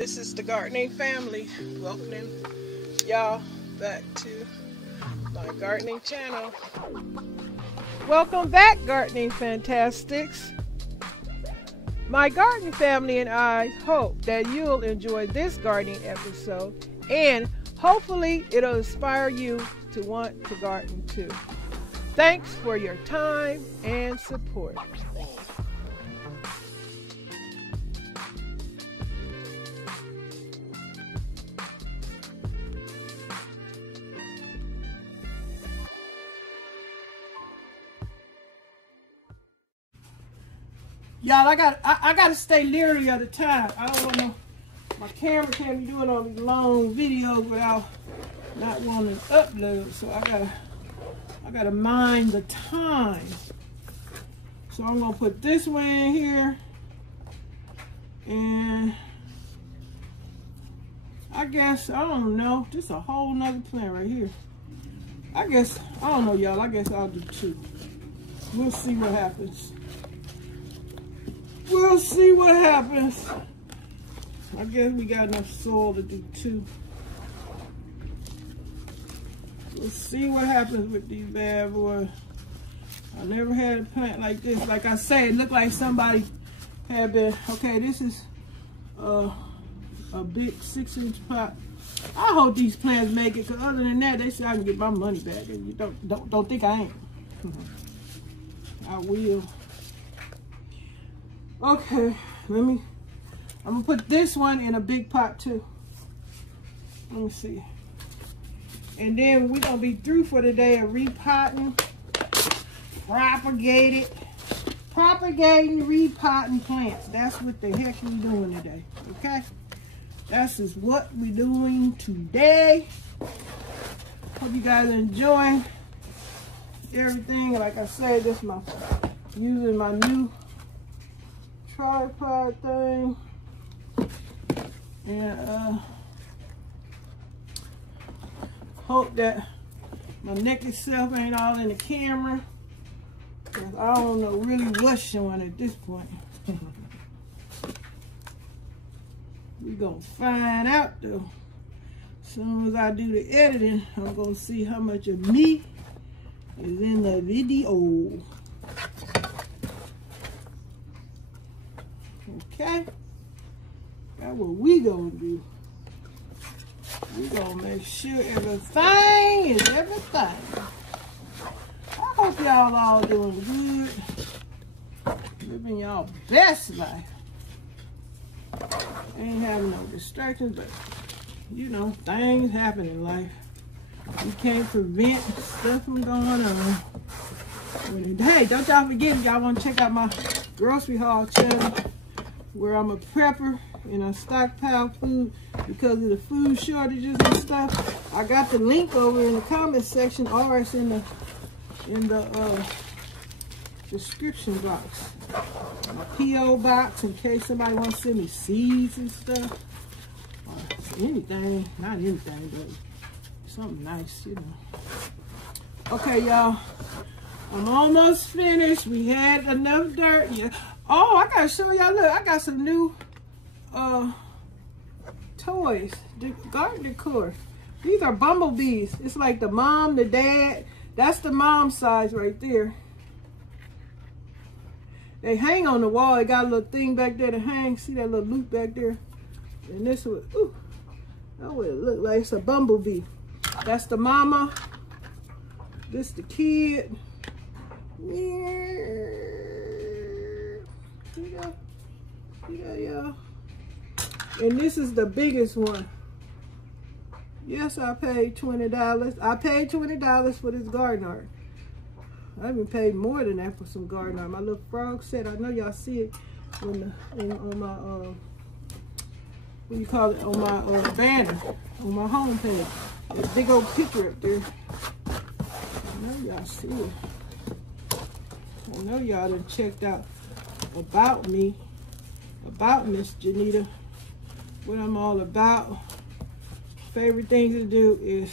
This is the gardening family. Welcoming y'all back to my gardening channel. Welcome back, gardening fantastics. My garden family and I hope that you'll enjoy this gardening episode, and hopefully it'll inspire you to want to garden too. Thanks for your time and support. Y'all, I gotta stay leery of the time. I don't want no, my camera can't be doing all these long videos without not wanting to upload. So I gotta mind the time. So I'm gonna put this one in here, and I guess, I don't know, this is a whole nother plant right here. I guess, I don't know, y'all, I guess I'll do two. We'll see what happens. We'll see what happens. I guess we got enough soil to do two. We'll see what happens with these bad boys. I never had a plant like this. Like I say, it looked like somebody had been, okay, this is a big 6-inch pot. I hope these plants make it, because other than that, they say I can get my money back. You don't think I ain't. I will. Okay, I'm gonna put this one in a big pot too. Let me see. And then we're gonna be through for the day of repotting, propagating, repotting plants. That's what the heck we're doing today, okay? That's is what we're doing today. Hope you guys enjoy everything. Like I said, this is using my new tripod thing, and hope that my naked self ain't all in the camera, because I don't know really what's showing at this point. We're gonna find out though. As soon as I do the editing, I'm gonna see how much of me is in the video. Okay, that's what we gonna do. We gonna make sure everything is everything. I hope y'all all doing good, living y'all best life. Ain't having no distractions, but you know, things happen in life. You can't prevent stuff from going on. Hey, don't y'all forget, y'all want to check out my grocery haul channel, where I'm a prepper and I stockpile food because of the food shortages and stuff. I got the link over in the comment section, or it's in the description box. My P.O. box, in case somebody wants to send me seeds and stuff, or anything, not anything, but something nice, you know. Okay, y'all, I'm almost finished. We had enough dirt. Yeah. Oh, I gotta show y'all, look, I got some new toys, garden decor. These are bumblebees. It's like the mom, the dad. That's the mom size right there. They hang on the wall. They got a little thing back there to hang. See that little loop back there? And this one, ooh, that's what it look like. It's a bumblebee. That's the mama. This the kid. Yeah. See that, y'all? And this is the biggest one. Yes, I paid $20. I paid $20 for this garden art. I even paid more than that for some garden art. My little frog set. I know y'all see it on my what do you call it, on my banner, on my home page. That big old picture up there. I know y'all see it. I know y'all done checked out about me, about Miss Janita, what I'm all about. Favorite thing to do is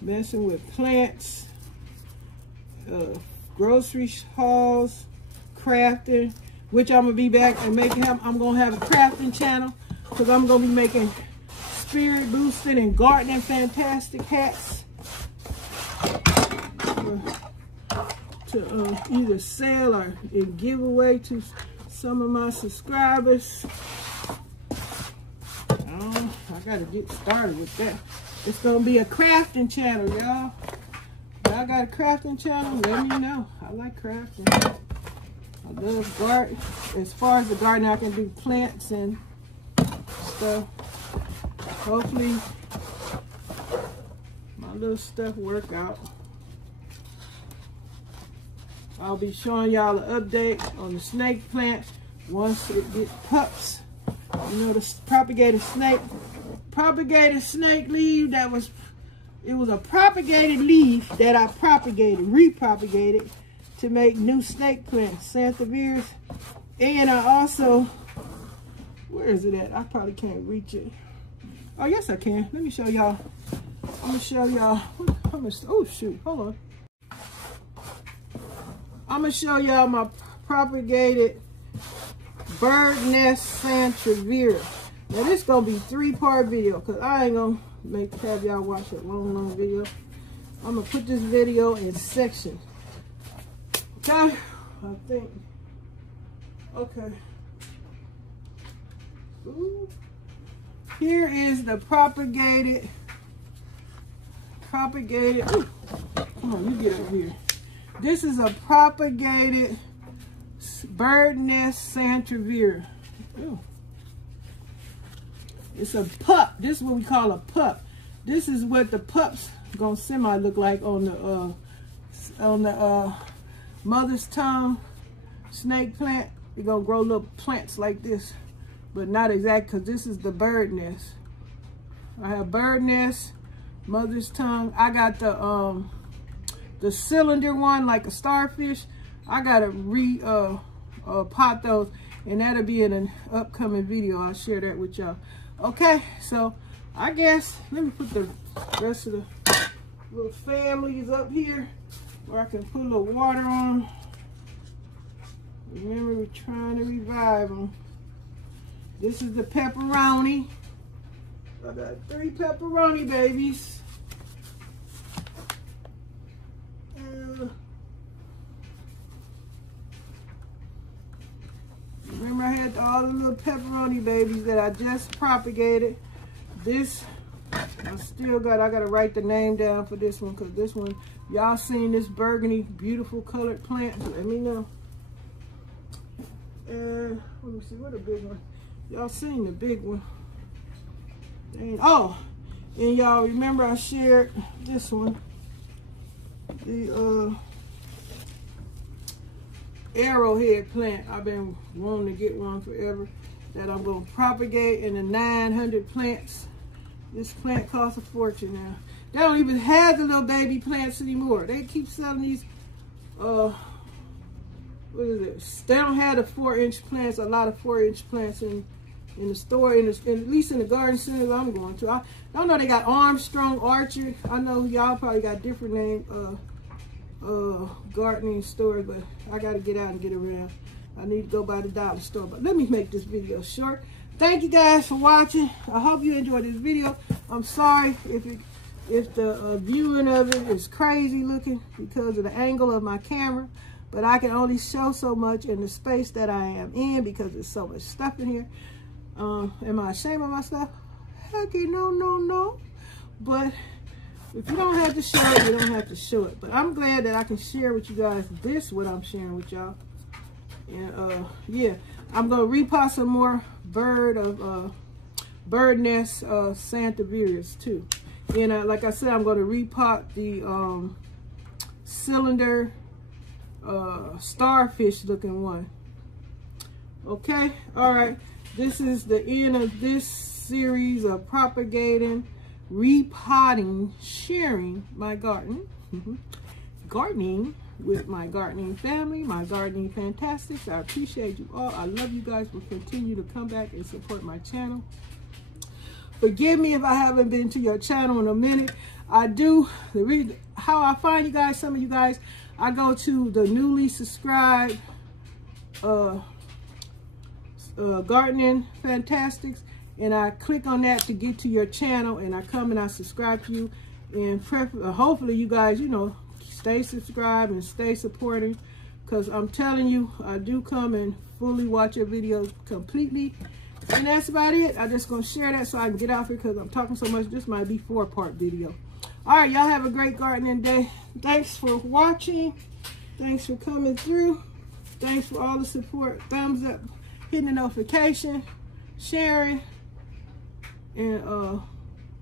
messing with plants, grocery hauls, crafting, which I'm gonna be back and I'm gonna have a crafting channel. because I'm going to be making spirit boosting and gardening fantastic hats to either sell or give away to some of my subscribers. I got to get started with that. It's going to be a crafting channel, y'all. Y'all got a crafting channel? Let me know. I like crafting. I love garden. As far as the garden, I can do plants and stuff. Hopefully, my little stuff work out. I'll be showing y'all an update on the snake plant once it gets pups. You know, the propagated snake leaf that was, it was a propagated leaf that I repropagated to make new snake plants, Santaveers. And I also, where is it at? I probably can't reach it. Oh, yes I can. Let me show y'all. I'm gonna show y'all. Oh shoot, hold on. I'm gonna show y'all my propagated bird nest Santaveer. Now this gonna be 3-part video because I ain't gonna have y'all watch a long video. I'm gonna put this video in sections. Okay, I think. Okay. Ooh. Here is the propagated. Ooh, come on, you get over here. This is a propagated bird nest Santaveer. Ooh. It's a pup. This is what we call a pup. This is what the pups gonna semi look like on the mother's tongue snake plant. They're gonna grow little plants like this, but not exact because this is the bird nest. I have bird nest, mother's tongue. I got the cylinder one like a starfish. I gotta pot those, and that'll be in an upcoming video. I'll share that with y'all. Okay, so I guess let me put the rest of the little families up here where I can put a little water on. Remember, we're trying to revive them. This is the pepperoni. I got 3 pepperoni babies. Remember, I had all the little pepperoni babies that I just propagated. This, I gotta write the name down for this one because this one, y'all seen this burgundy, beautiful colored plant? Let me know. And let me see, what a big one. Y'all seen the big one. Oh, and y'all remember I shared this one. The arrowhead plant. I've been wanting to get one forever that I'm going to propagate in the 900 plants. This plant costs a fortune now. They don't even have the little baby plants anymore. They keep selling these, what is it? They don't have the 4-inch plants, a lot of 4-inch plants in the store, at least in the garden center I'm going to. I don't know, they got Armstrong Orchard. I know y'all probably got different name gardening stores, but I got to get out and get around. I need to go by the dollar store, but let me make this video short. Thank you guys for watching. I hope you enjoyed this video. I'm sorry if the viewing of it is crazy looking because of the angle of my camera, but I can only show so much in the space that I am in because there's so much stuff in here. Am I ashamed of my stuff? Heck no. But if you don't have to show it, you don't have to show it. But I'm glad that I can share with you guys what I'm sharing with y'all. And yeah, I'm gonna repot some more bird nest Santaveers too. And like I said, I'm gonna repot the cylinder starfish looking one. Okay, all right. This is the end of this series of propagating, repotting, sharing my garden, gardening with my gardening family, my gardening fantastics. I appreciate you all. I love you guys. Will continue to come back and support my channel. Forgive me if I haven't been to your channel in a minute. I do. The reason how I find you guys, some of you guys, I go to the newly subscribed gardening fantastics, and I click on that to get to your channel, and I come and I subscribe to you. And hopefully you guys, you know, stay subscribed and stay supporting, because I'm telling you, I do come and fully watch your videos completely. And that's about it. I'm just going to share that so I can get off here because I'm talking so much. This might be 4-part video. All right, y'all have a great gardening day. Thanks for watching. Thanks for coming through. Thanks for all the support. Thumbs up, hitting the notification, sharing. And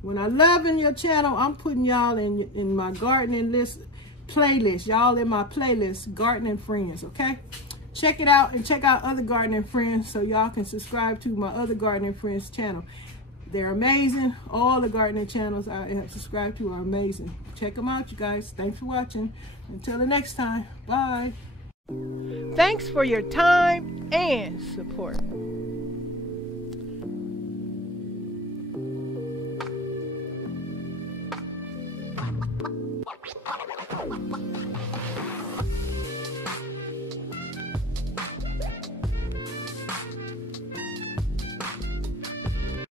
when I love in your channel, I'm putting y'all in my gardening list playlist. Y'all in my playlist, Gardening Friends, okay? Check it out and check out other gardening friends so y'all can subscribe to my other gardening friends channel. They're amazing. All the gardening channels I have subscribed to are amazing. Check them out, you guys. Thanks for watching. Until the next time, bye. Thanks for your time and support.